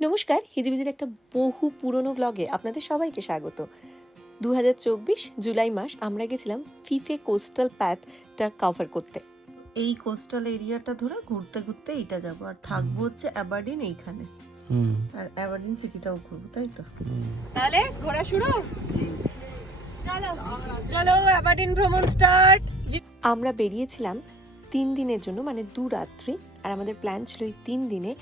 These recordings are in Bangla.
নমস্কার, হিজিবিজির একটা বহু পুরনো ব্লগে আপনাদের সবাইকে স্বাগত। 2024 জুলাই মাস আমরা গেছিলাম ফিফে কোস্টাল প্যাথটা কভার করতে। এই কোস্টাল এরিয়াটা ধরে ঘুরতে ঘুরতে এইটা যাবো, আর থাকবো হচ্ছে অ্যাবারডিন এইখানে, আর অ্যাবারডিন সিটিটাও ঘুরবো, তাই তো? তাহলে ঘোরা শুরু, চলো চলো অ্যাবারডিন ভ্রমণ স্টার্ট। আমরা বেরিয়েছিলাম 3 দিনের জন্য, মানে 2 রাত্রি, আর আমাদের প্ল্যান ছিল এই 3 দিনে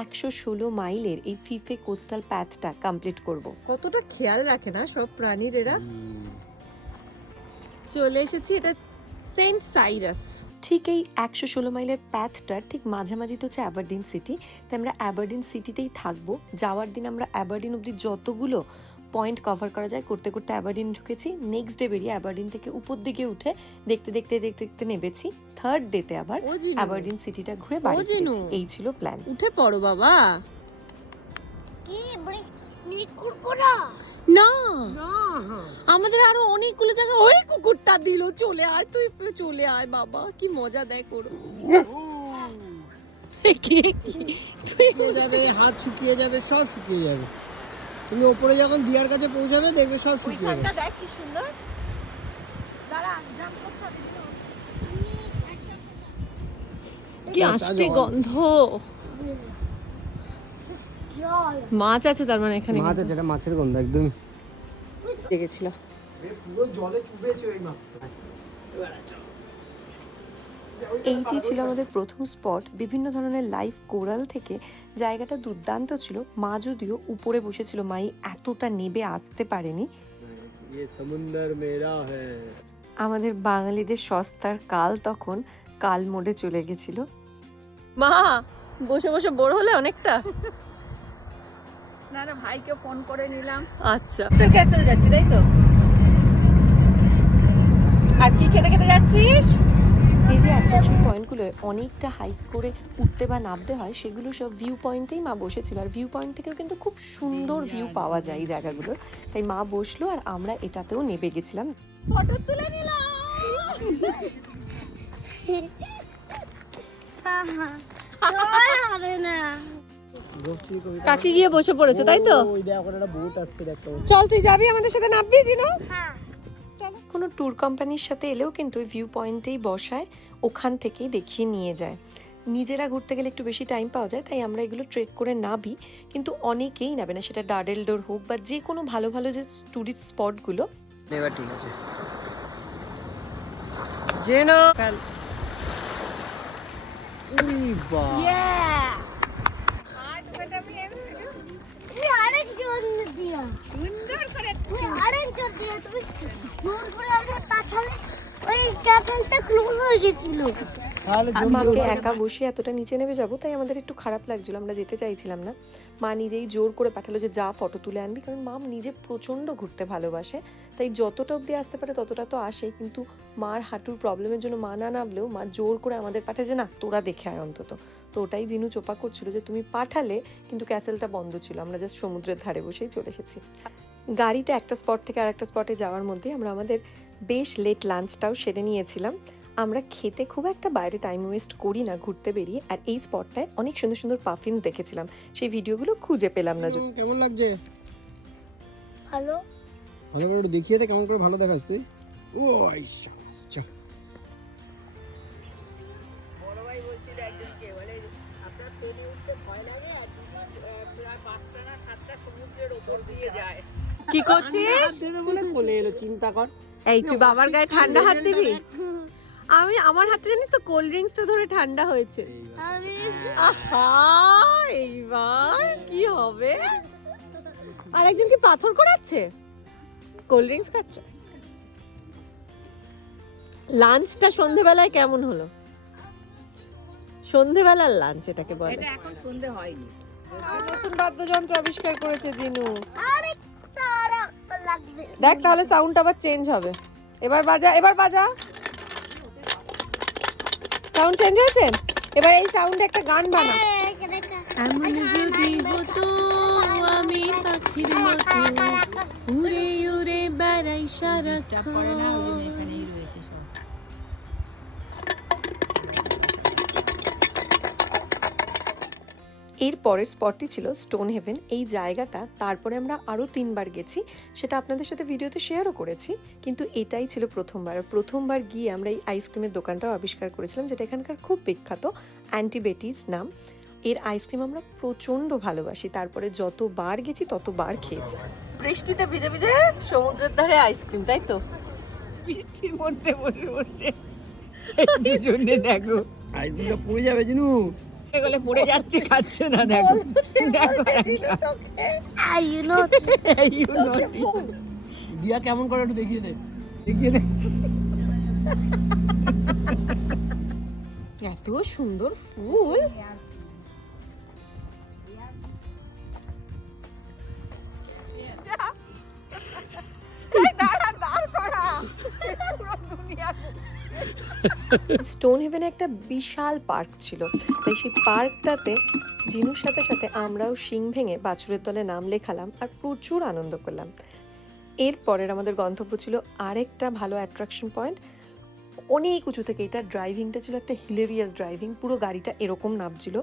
116 মাইলের এই ফিফে কোস্টাল প্যাথটা কমপ্লিট করব। কতটা খেয়াল রাখে না সব প্রাণীর এরা। চলে এসেছি এটা সেন্ট সাইরাস। ঠিক এই 116 মাইলের প্যাথটার ঠিক মাঝামাঝি তো হচ্ছে অ্যাবারডিন সিটি, তাই আমরা অ্যাবারডিন সিটিতেই থাকবো। যাওয়ার দিন আমরা অ্যাবারডিন অব্দি যতগুলো পয়েন্ট কভার করা যায় করতে করতে অ্যাবারডিন ঢুকেছি। নেক্সট ডে বেরিয়ে অ্যাবারডিন থেকে উপর দিকে উঠে দেখতে দেখতে দেখতে দেখতে নেবেছি। থার্ড ডেতে আবার অ্যাবারডিন সিটিটা ঘুরে বাড়ি ফিরেছি। এই ছিল প্ল্যান। উঠে পড়ো বাবা। কি মিক করব না না আমাদের আরো অনেকগুলো জায়গা। ওই কুকুরটা দিল, চলে আয় তুই, চলে আয় বাবা, কি মজা দেয় করো। শুকিয়ে যাবে, হাত শুকিয়ে যাবে, সব শুকিয়ে যাবে। তুমি ওপরে যখন দিয়ার কাছে পৌঁছাবে দেখবে সব শুকিয়ে যাবে। দেখ কি সুন্দর। কি আসছে গন্ধ। মাছ আছে তার মানে এখানে? মাছ আছে, এটা মাছের গন্ধ একদম লেগেছিল। পুরো জলে চুবেছে ওই মাছ। এইটি ছিল আমাদের প্রথম স্পট। বিভিন্ন ধরনের লাইভ কোরাল থেকে জায়গাটা দুর্দান্ত ছিল। মা যদিও উপরে বসেছিল, মাই এতটা নেবে আসতে পারেনি। আমাদের বাঙালিদের সস্তার কাল তখন কাল মোড়ে চলে গেছিল। মা বসে বসে বোর হলে অনেকটা। না ভাইকে ফোন করে নিলাম। আচ্ছা, তোর ক্যাসেল যাচ্ছি তাই তো? আর কি খেতে খেতে যাচ্ছিস? এই যে অ্যাট্রাকশন পয়েন্টগুলো অনেকটা হাইক করে উঠতে বা নামতে হয়, সেগুলো সব ভিউ পয়েন্টেই মা বসেছিল। আর ভিউ পয়েন্ট থেকেও কিন্তু খুব সুন্দর ভিউ পাওয়া যায় এই জায়গাগুলো। তাই মা বসলো আর আমরা এটাতেও নেবে গেছিলাম। ফটো তুলে নিলাম। কাকি গিয়ে বসে পড়েছে তাই তো? ওই দেখ ওটা বোট আসছে, দেখ। চল তুই যাবি আমাদের সাথে, নামবি জিনো? চলো। কোনো ট্যুর কোম্পানির সাথে এলেও কিন্তু ভিউ পয়েন্টেই বসায়, ওখান থেকেই দেখিয়ে নিয়ে যায়। নিজেরা ঘুরতে গেলে একটু বেশি টাইম পাওয়া যায়, তাই আমরা এগুলো ট্রেক করে নাবি, কিন্তু অনেকেই নাবে না। সেটা ডাডেল ডোর হোক বা যে কোনো ভালো ভালো যে টুরিস্ট স্পটগুলো। এবার ঠিক আছে জেনো। উই বাহ, আরেকজন দিয়া সুন্দর করে আরেকজন দিয়া তুমি জোর করে আগে পাঠালে ওই ক্যাসেলটা ক্লোজ হয়ে গেছিল। আর মাকে একা বসে এতটা নিচে নেমে যাবো, তাই আমাদের একটু খারাপ লাগছিল, আমরা যেতে চাইছিলাম না। মা নিজেই জোর করে পাঠালো যে যা ফটো তুলে আনবি, কারণ মা নিজে প্রচণ্ড ঘুরতে ভালোবাসে, তাই যতটা অবধি আসতে পারে ততটা তো আসে। কিন্তু মার হাঁটুর প্রবলেমের জন্য মা না নামলেও মা জোর করে আমাদের পাঠায় যে না তোরা দেখে আয় অন্তত। তো ওটাই জিনু চোপা করছিল যে তুমি পাঠালে, কিন্তু ক্যাসেলটা বন্ধ ছিল। আমরা জাস্ট সমুদ্রের ধারে বসেই চলে এসেছি। গাড়িতে একটা স্পট থেকে আর একটা স্পটে যাওয়ার মধ্যে আমরা আমাদের বেশ লেট লাঞ্চটাও সেরে নিয়েছিলাম। আমরা খেতে খুব একটা বাইরে টাইম ওয়েস্ট করি না ঘুরতে বেরিয়ে। আর এই স্পটটায় অনেক সুন্দর সুন্দর পাফিনস দেখেছিলাম, সেই ভিডিওগুলো খুঁজে পেলাম না। কেমন লাগছে? হ্যালো ভালো করে একটু দেখিয়ে দে কেমন করে ভালো দেখাস তুই। ও আইসা বড় ভাই বলছিল একজনকে, বলে আপনার তৈরি উঠতে ভয় লাগে, আর প্রায় 5টা না 7টা সমুদ্রের ওপর দিয়ে যায়। কি করছিস? বলে বলে এলো, চিন্তা কর। এই তুই বাবার গায়ে ঠান্ডা হাত দিবি? আমি আমার হাতে জানিস তো কোল্ড ড্রিঙ্কসটা ধরে ঠান্ডা হয়েছে। আহা এইবার কি হবে? আর একজন কি পাথর করাচ্ছে? কোল্ড ড্রিঙ্কস খাচ্ছ? লাঞ্চটা সন্ধেবেলায় কেমন হলো? সন্ধেবেলার লাঞ্চ এটাকে বলে। এটা এখন সন্ধে হয়নি। নতুন বাদ্যযন্ত্র আবিষ্কার করেছে জিনু। আরেকটা লাগবে। দেখ তাহলে সাউন্ড আবার চেঞ্জ হবে। এবার বাজা, এবার বাজা। সাউন্ড চেঞ্জ হয়েছে। এবার এই সাউন্ডে একটা গান বানা। এমন যদি হতো আমি পাখির মতো উড়ে উড়ে বেড়াই সারাক্ষণ। এখানেই রয়েছে সব। এর পরের স্পটটি ছিল স্টোন হেভেন। এই জায়গাটা তারপরে আমরা আরও 3 বার গেছি, সেটা আপনাদের সাথে ভিডিওতে শেয়ারও করেছি, কিন্তু এটাই ছিল প্রথমবার। আর প্রথমবার গিয়ে আমরা এই আইসক্রিমের দোকানটাও আবিষ্কার করেছিলাম, যেটা এখানকার খুব বিখ্যাত, অ্যান্টি বেটিস নাম। এর আইসক্রিম আমরা প্রচণ্ড ভালোবাসি, তারপরে যতবার গেছি ততবার খেয়েছি। বৃষ্টিতে ভিজে ভিজে সমুদ্রের ধারে আইসক্রিম, তাই তো? বৃষ্টির মধ্যে বসে বসে দুজনে দেখো আইসক্রিমটা পড়ে যাবে জিনু। এগুলো পড়ে যাচ্ছে, খাচ্ছে না, দেখো দেখো You know, You naughty. দিয়া কেমন করে একটু দেখিয়ে দে, দেখিয়ে দে। এত সুন্দর ফুল। স্টোন হেভেনে একটা বিশাল পার্ক ছিল, তাই সেই পার্কটাতে জিনুর সাথে সাথে আমরাও শিং ভেঙে বাছুরের দলে নাম লেখালাম আর প্রচুর আনন্দ করলাম। এরপরের আমাদের গন্তব্য ছিল আরেকটা ভালো অ্যাট্রাকশন পয়েন্ট, অনেক উঁচু থেকে। এটা ড্রাইভিংটা ছিল একটা হিলেরিয়াস ড্রাইভিং, পুরো গাড়িটা এরকম নামছিল।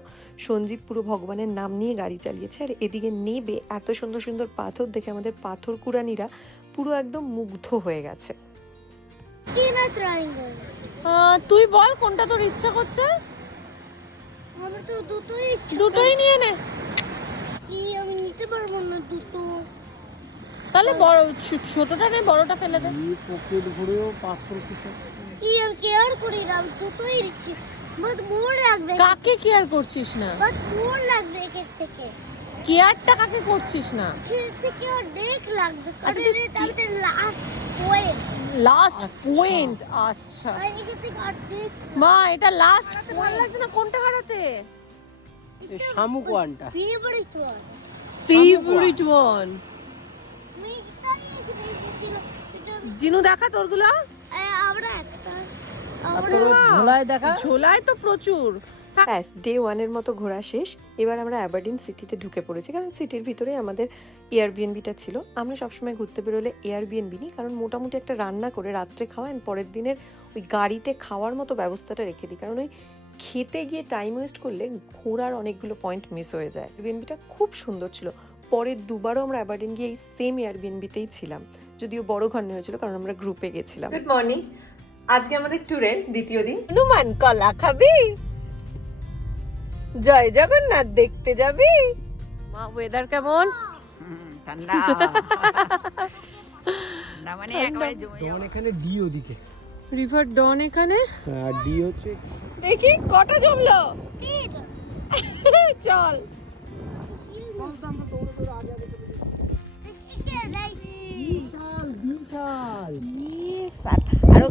সঞ্জীব পুরো ভগবানের নাম নিয়ে গাড়ি চালিয়েছে, আর এদিকে নেবে এত সুন্দর সুন্দর পাথর দেখে আমাদের পাথর কুড়ানিরা পুরো একদম মুগ্ধ হয়ে গেছে। Kina triangle. তুই বল কোনটা তোর ইচ্ছা করছে, আমার তো দুটোই দুটোই নিয়ে নে। কি আমি নিতে পারবো না দুটো। তাহলে বড় ছোটটা নে, বড়টা ফেলে দে। এই পকেট ভরেও পাথর কিছু। কি আমি কেয়ার করি না, আমি দুটোই নিচ্ছি। বহুত বোর লাগবে, কাকে কেয়ার করছিস না? বহুত বোর লাগবে একের থেকে। কেয়ারটা কাকে করছিস না? এর থেকে অনেক লাগবে, কারণ এটা আমাদের লাস্ট পয়েন্ট। লাস্ট পয়েন্ট, আচ্ছা এদিকে থেকে অর্ধেক মা, এটা লাস্ট ভালো লাগছে না কোনটা হারাতে? এই শামুক ওয়ানটা ফেভারিট ওয়ান। Favourite one. আমি এটা নিয়েছি, দেখেছিল এটা জিনু দেখা তোরগুলো। আমরা একটা আর তোর ঝোলায় দেখা। ঝোলায় তো প্রচুর। ব্যাস, ডে 1 এর মতো ঘোরা শেষ। এবার আমরা অ্যাবারডিন সিটিতে ঢুকে পড়েছি, কারণ সিটির ভিতরে আমাদের এয়ারবিএনবিটা ছিল। আমরা সবসময় ঘুরতে বেরোলে এয়ারবিএনবি নিই, কারণ মোটামুটি একটা রান্না করে রাত্রে খাওয়া অ্যান্ড পরের দিনের ওই গাড়িতে খাওয়ার মতো ব্যবস্থাটা রেখে দিই, কারণ ওই খেতে গিয়ে টাইম ওয়েস্ট করলে ঘোরার অনেকগুলো পয়েন্ট মিস হয়ে যায়। এয়ারবিএনবিটা খুব সুন্দর ছিল। পরের দুবারও আমরা অ্যাবারডিন গিয়ে এই সেম এয়ারবিএনবিতেই ছিলাম, যদিও বড় ঘর নিয়ে হয়েছিল কারণ আমরা গ্রুপে গেছিলাম। গুড মর্নিং, আজকে আমাদের ট্যুরের দ্বিতীয় দিন। হনুমান কলা খাবি? জয় জগন্নাথ দেখতে যাবি? মা, ওয়েদার কেমন? ঠান্ডা না, মানে একেবারে জমে তোমার এখানে ডি ওদিকে, রিভার ডন এখানে। আর ডি হচ্ছে দেখি কটা জমলো। চল। বিশাল বিশাল। আরো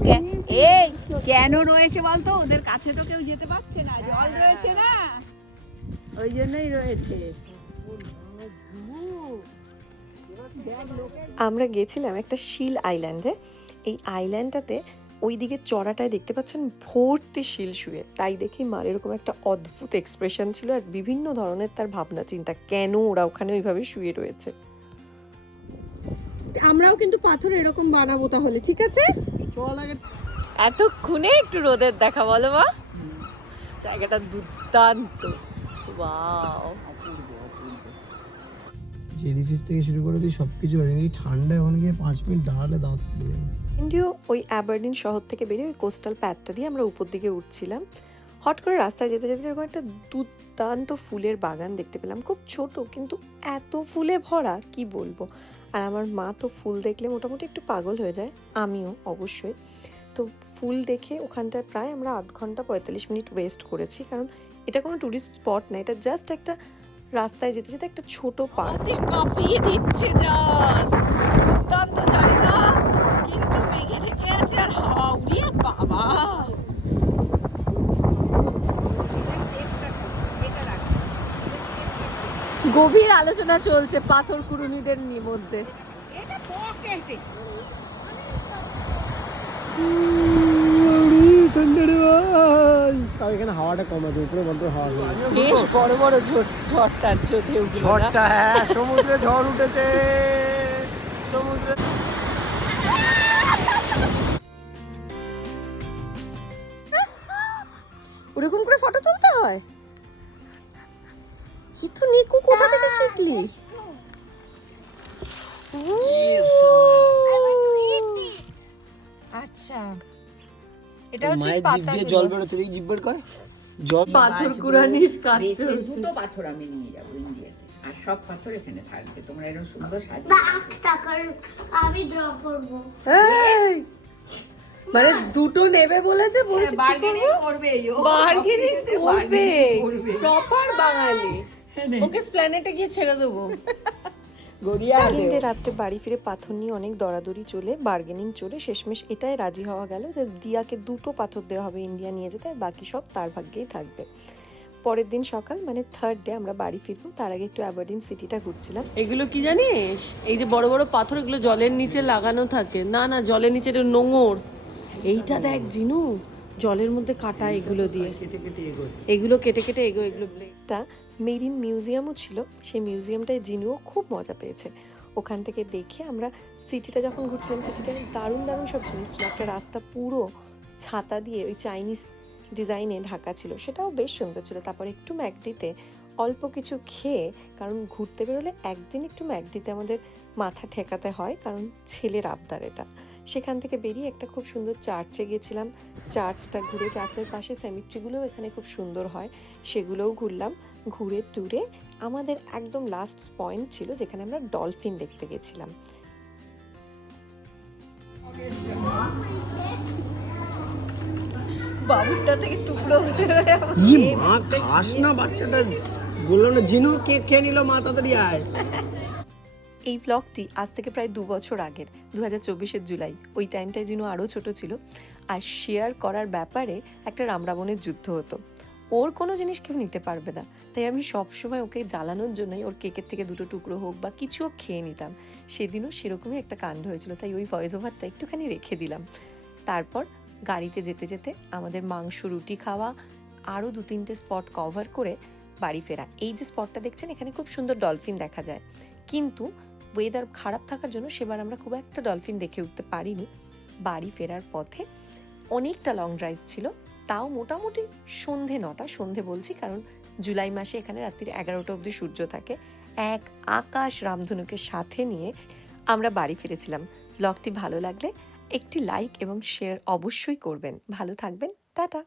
এই কেন রয়েছে বলতো? ওদের কাছে তো কেউ যেতে পারছে না, জল রয়েছে না, ওই জন্যই রয়েছে। আমরা গেছিলাম একটা শিল আইল্যান্ডে। এই আইল্যান্ডটাতে ওইদিকে চড়াটায় দেখতে পাচ্ছেন ভর্তি শিল শুয়ে, তাই দেখি মার এরকম একটা অদ্ভুত এক্সপ্রেশন ছিল, আর বিভিন্ন ধরনের তার ভাবনা চিন্তা, কেন ওরা ওখানে ওইভাবে শুয়ে রয়েছে। আমরাও কিন্তু পাথর এরকম বানাবো তাহলে, ঠিক আছে? চল আগে। এতক্ষণে একটু রোদের দেখা, বলো মা? জায়গাটা দুর্দান্ত। ওয়াও, জেলিফিশ থেকে শুরু করে তুই সবকিছু এই ঠান্ডায় ওখানে গিয়ে 5 মিনিট দাঁড়ালে দাঁত ফুলে যাবে। ইন্ডিও ওই অ্যাবারডিন শহর থেকে বেরিয়ে ওই কোস্টাল প্যাথটা দিয়ে আমরা উপর দিকে উঠছিলাম। হট করে রাস্তায় যেতে যেতে এরকম একটা দুর্দান্ত ফুলের বাগান দেখতে পেলাম, খুব ছোট কিন্তু এত ফুলে ভরা কি বলবো। আর আমার মা তো ফুল দেখলে মোটামুটি একটু পাগল হয়ে যায়, আমিও অবশ্যই। তো ফুল দেখে ওখানটায় প্রায় আমরা 8 ঘন্টা 45 মিনিট ওয়েস্ট করেছি, কারণ এটা কোনো টুরিস্ট স্পট না, এটা জাস্ট একটা রাস্তায় যেতে যেতে একটা ছোট পার্ক। কাঁপিয়ে দিচ্ছে জাস্ট, দুর্দান্ত জায়গা, কিন্তু মেঘে ঢেকে আছে আর হাওয়া উড়িয়ে বাবা। গভীর আলোচনা চলছে পাথর কুড়ুনিদের মধ্যে। এটা পকেটে তাও এখানে হাওয়াটা কম আছে, উপরে বন্ধ হাওয়া নেই। বেশ বড় বড় ঝড়টার ঢেউগুলো। ঝড়টা, হ্যাঁ সমুদ্রে ঝড় উঠেছে, সমুদ্রে। ওরকম করে ফটো তুলতে হয়? নিকু কোথা থেকে শিখলি? আচ্ছা, এটা হচ্ছে মায়ের জিভ দিয়ে জল বেরোচ্ছে, দেখি জিভ বের কর। জল পাথর কুড়ানির কাজ বেশে চলছে। দুটো পাথর আমি নিয়ে যাবো ইন্ডিয়াতে, আর সব পাথর এখানে থাকবে, তোমরা এরকম সুন্দর সাজিয়ে বা টাকার আমি ড্র করবো। এই, মানে দুটো নেবে বলেছে, বলছে বার্গেনিং করবে, বার্গেনিং করবে, প্রপার বাঙালি। ওকে স্প্ল্যানেটে গিয়ে ছেড়ে দেবো। সেকেন্ডে রাত্রে বাড়ি ফিরে পাথর নিয়ে অনেক দরাদরি চলে, বার্গেনিং চলে, শেষমেশ এটাই রাজি হওয়া গেল যে দিয়াকে দুটো পাথর দেওয়া হবে ইন্ডিয়া নিয়ে যেতে, আর বাকি সব তার ভাগ্যেই থাকবে। পরের দিন সকাল মানে থার্ড ডে আমরা বাড়ি ফিরবো, তার আগে একটু অ্যাবারডিন সিটিটা ঘুরছিলাম। এগুলো কি জানিস, এই যে বড় বড় পাথর এগুলো জলের নিচে লাগানো থাকে। না না, জলের নিচে এটা নোঙর। এইটা দেখ জিনু, জলের মধ্যে কাটা এগুলো দিয়ে, কেটে কেটে এগোয়। এগুলো কেটে কেটে এগুলো একটা মেরিন মিউজিয়ামও ছিল, সেই মিউজিয়ামটায় জিনুও খুব মজা পেয়েছে। ওখান থেকে দেখে আমরা সিটিটা যখন ঘুরছিলাম, সিটিটায় দারুণ দারুণ সব জিনিস ছিল। একটা রাস্তা পুরো ছাতা দিয়ে ওই চাইনিজ ডিজাইনে ঢাকা ছিল, সেটাও বেশ সুন্দর ছিল। তারপর একটু ম্যাকডিতে অল্প কিছু খেয়ে, কারণ ঘুরতে বেরোলে একদিন একটু ম্যাকডিতে আমাদের মাথা ঠেকাতে হয়, কারণ ছেলের আবদার এটা। সেখান থেকে বেরিয়ে একটা খুব সুন্দর চার্চে গেছিলাম, চার্চটা ঘুরে, চার্চের পাশে সেমিট্রিগুলোও এখানে খুব সুন্দর হয়, সেগুলোও ঘুরলাম। ঘুরে টুরে আমাদের একদম লাস্ট পয়েন্ট ছিল যেখানে আমরা ডলফিন দেখতে গেছিলাম। বাবুরটা থেকে টুকরো কি মা, খাস না বাচ্চাটা, বললো না জিনু কেক খেয়ে নিল, মা তাড়াতাড়ি আয়। এই ভ্লগটি আজ থেকে প্রায় 2 বছর আগের, 2024-এর জুলাই। ওই টাইমটায় জিনু আরও ছোট ছিল, আর শেয়ার করার ব্যাপারে একটা রামরাবণের যুদ্ধ হতো। ওর কোনো জিনিস কেউ নিতে পারবে না, তাই আমি সবসময় ওকে জ্বালানোর জন্যই ওর কেকের থেকে দুটো টুকরো হোক বা কিছুও খেয়ে নিতাম। সেদিনও সেরকমই একটা কাণ্ড হয়েছিল, তাই ওই ভয়েস ওভারটা একটুখানি রেখে দিলাম। তারপর গাড়িতে যেতে যেতে আমাদের মাংস রুটি খাওয়া, আরও 2-3টে স্পট কভার করে বাড়ি ফেরা। এই যে স্পটটা দেখছেন, এখানে খুব সুন্দর ডলফিন দেখা যায়, কিন্তু ওয়েদার খারাপ থাকার জন্য সেবার আমরা খুব একটা ডলফিন দেখে উঠতে পারিনি। বাড়ি ফেরার পথে অনেকটা লং ড্রাইভ ছিল, তাও মোটামুটি সন্ধে 9টা, সন্ধে বলছি কারণ জুলাই মাসে এখানে রাত্রির 11টা অবধি সূর্য থাকে। এক আকাশ রামধনুকে সাথে নিয়ে আমরা বাড়ি ফিরেছিলাম। ব্লগটি ভালো লাগলে একটি লাইক এবং শেয়ার অবশ্যই করবেন। ভালো থাকবেন, টাটা।